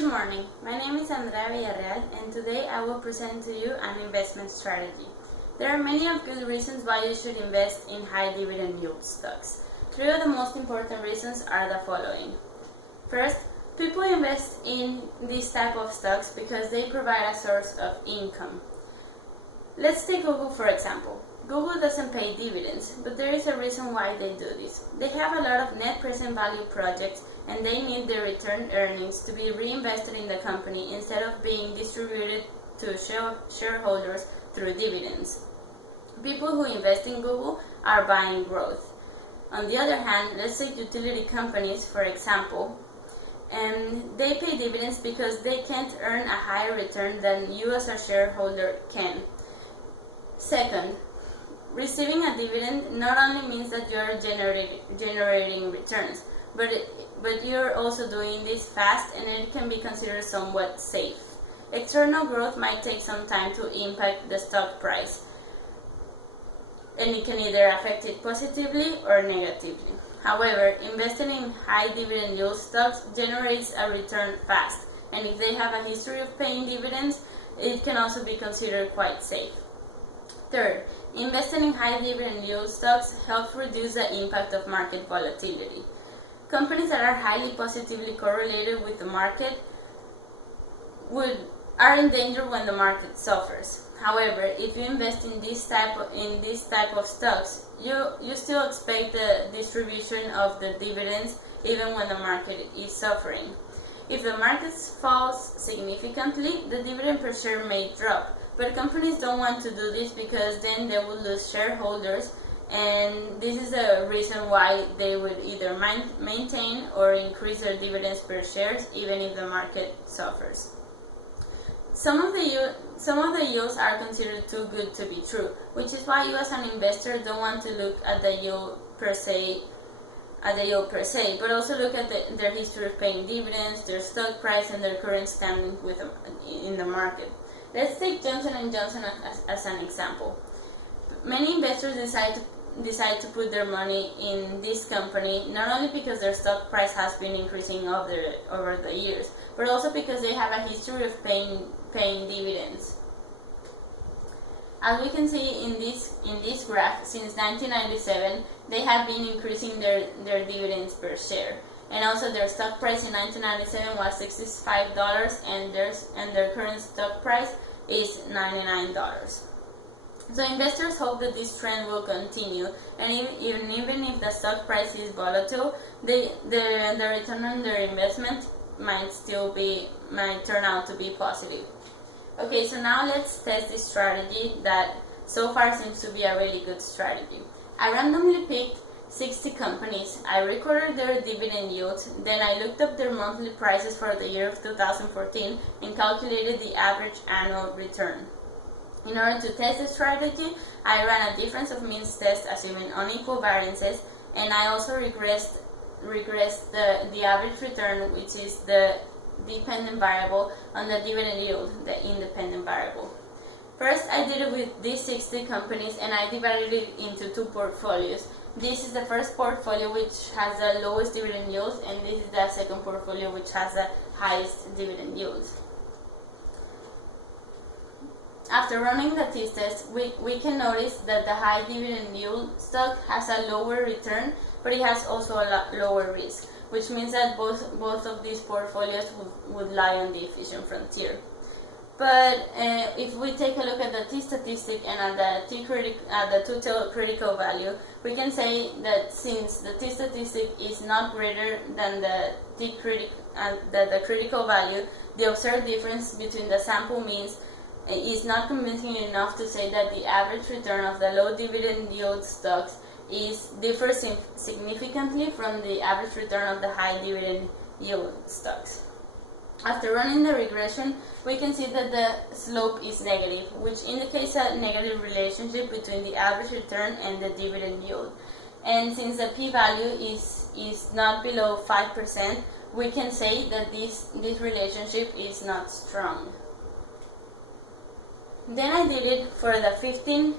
Good morning, my name is Andrea Villarreal and today I will present to you an investment strategy. There are many of good reasons why you should invest in high dividend yield stocks. Three of the most important reasons are the following. First, people invest in this type of stocks because they provide a source of income. Let's take Google for example. Google doesn't pay dividends, but there is a reason why they do this. They have a lot of net present value projects and they need their return earnings to be reinvested in the company instead of being distributed to shareholders through dividends. People who invest in Google are buying growth. On the other hand, let's take utility companies for example, and they pay dividends because they can't earn a higher return than you as a shareholder can. Second, receiving a dividend not only means that you are generating returns, but you're also doing this fast and it can be considered somewhat safe. External growth might take some time to impact the stock price, and it can either affect it positively or negatively. However, investing in high dividend yield stocks generates a return fast, and if they have a history of paying dividends, it can also be considered quite safe. Third, investing in high dividend yield stocks helps reduce the impact of market volatility. Companies that are highly positively correlated with the market are in danger when the market suffers. However, if you invest in this type of stocks, you still expect the distribution of the dividends even when the market is suffering. If the market falls significantly, the dividend per share may drop. But companies don't want to do this because then they will lose shareholders, and this is the reason why they would either maintain or increase their dividends per share even if the market suffers. Some of the yields are considered too good to be true, which is why you as an investor don't want to look at the yield per se, but also look at their history of paying dividends, their stock price, and their current standing in the market. Let's take Johnson & Johnson as an example. Many investors decide to put their money in this company not only because their stock price has been increasing over the years, but also because they have a history of paying dividends. As we can see in this graph, since 1997, they have been increasing their dividends per share. And also their stock price in 1997 was $65 and their current stock price is $99. So investors hope that this trend will continue, and even if the stock price is volatile, the return on their investment might turn out to be positive. Okay, so now let's test this strategy that so far seems to be a really good strategy. I randomly picked 60 companies. I recorded their dividend yields, then I looked up their monthly prices for the year of 2014 and calculated the average annual return. In order to test the strategy, I ran a difference of means test assuming unequal variances, and I also regressed the average return, which is the dependent variable, on the dividend yield, the independent variable. First, I did it with these 60 companies and I divided it into two portfolios. This is the first portfolio which has the lowest dividend yields, and this is the second portfolio which has the highest dividend yields. After running the t-test, we can notice that the high dividend yield stock has a lower return, but it has also a lower risk, which means that both of these portfolios would lie on the efficient frontier. But if we take a look at the t-statistic and at the total critical value, we can say that since the t-statistic is not greater than the critical value, the observed difference between the sample means is not convincing enough to say that the average return of the low dividend yield stocks differs significantly from the average return of the high dividend yield stocks. After running the regression, we can see that the slope is negative, which indicates a negative relationship between the average return and the dividend yield. And since the p-value is not below 5%, we can say that this relationship is not strong. Then I did it for the 15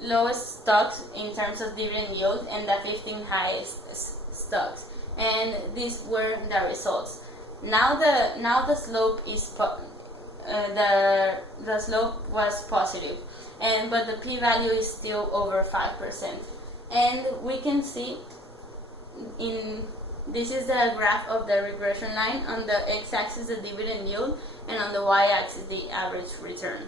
lowest stocks in terms of dividend yield and the 15 highest stocks, and these were the results. Now the slope is the slope was positive, but the p-value is still over 5%. And we can see this is the graph of the regression line. On the x-axis the dividend yield, and on the y-axis the average return.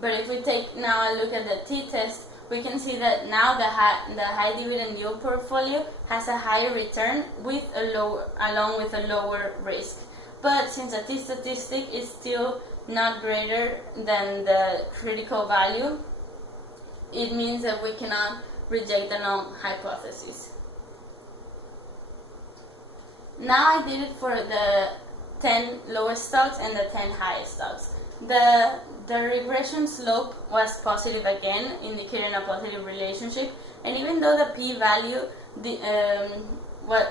But if we take now a look at the t-test, we can see that now the high dividend yield portfolio has a higher return along with a lower risk. But since the t-statistic is still not greater than the critical value, it means that we cannot reject the null hypothesis. Now I did it for the 10 lowest stocks and the 10 highest stocks. The regression slope was positive again, indicating a positive relationship, and even though the p-value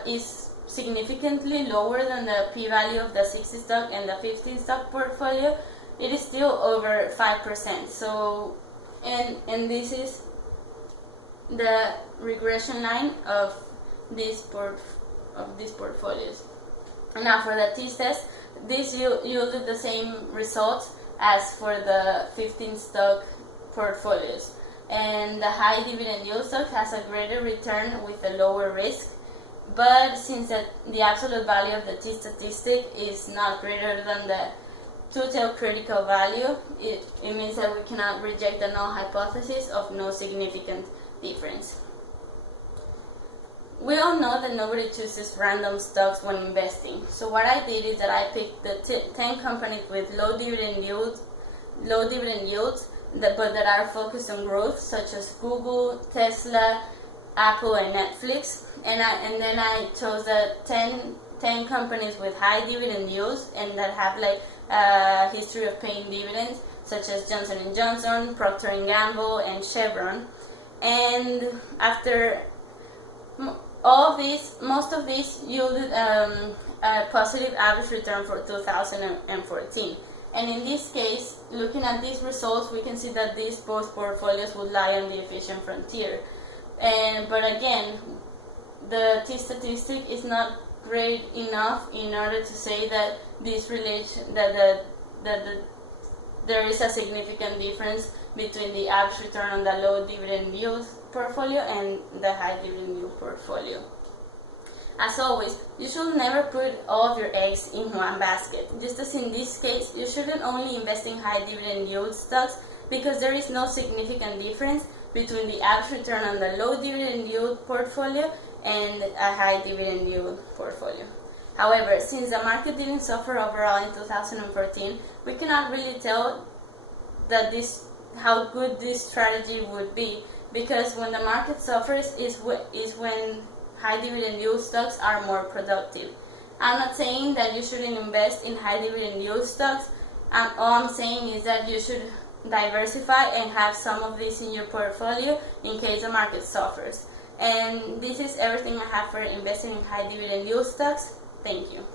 is significantly lower than the p-value of the 60 stock and the 50 stock portfolio, it is still over 5%. So, and this is the regression line of these portfolios. Now for the t-test, this yielded the same results as for the 15 stock portfolios, and the high dividend yield stock has a greater return with a lower risk. But since the absolute value of the t-statistic is not greater than the two-tailed critical value, it means that we cannot reject the null hypothesis of no significant difference. We all know that nobody chooses random stocks when investing. So what I did is that I picked the 10 companies with low dividend yields, but that are focused on growth, such as Google, Tesla, Apple, and Netflix. And then I chose the 10 companies with high dividend yields and that have like a history of paying dividends, such as Johnson & Johnson, Procter & Gamble, and Chevron. And after all of these, most of these yielded a positive average return for 2014. And in this case, looking at these results, we can see that these both portfolios would lie on the efficient frontier. But again, the t-statistic is not great enough in order to say that there is a significant difference between the average return on the low dividend yield portfolio and the high dividend yield portfolio. As always, you should never put all of your eggs in one basket. Just as in this case, you shouldn't only invest in high dividend yield stocks because there is no significant difference between the average return on the low dividend yield portfolio and a high dividend yield portfolio. However, since the market didn't suffer overall in 2014, we cannot really tell that how good this strategy would be, because when the market suffers is when high dividend yield stocks are more productive. I'm not saying that you shouldn't invest in high dividend yield stocks. All I'm saying is that you should diversify and have some of this in your portfolio in case the market suffers. And this is everything I have for investing in high dividend yield stocks. Thank you.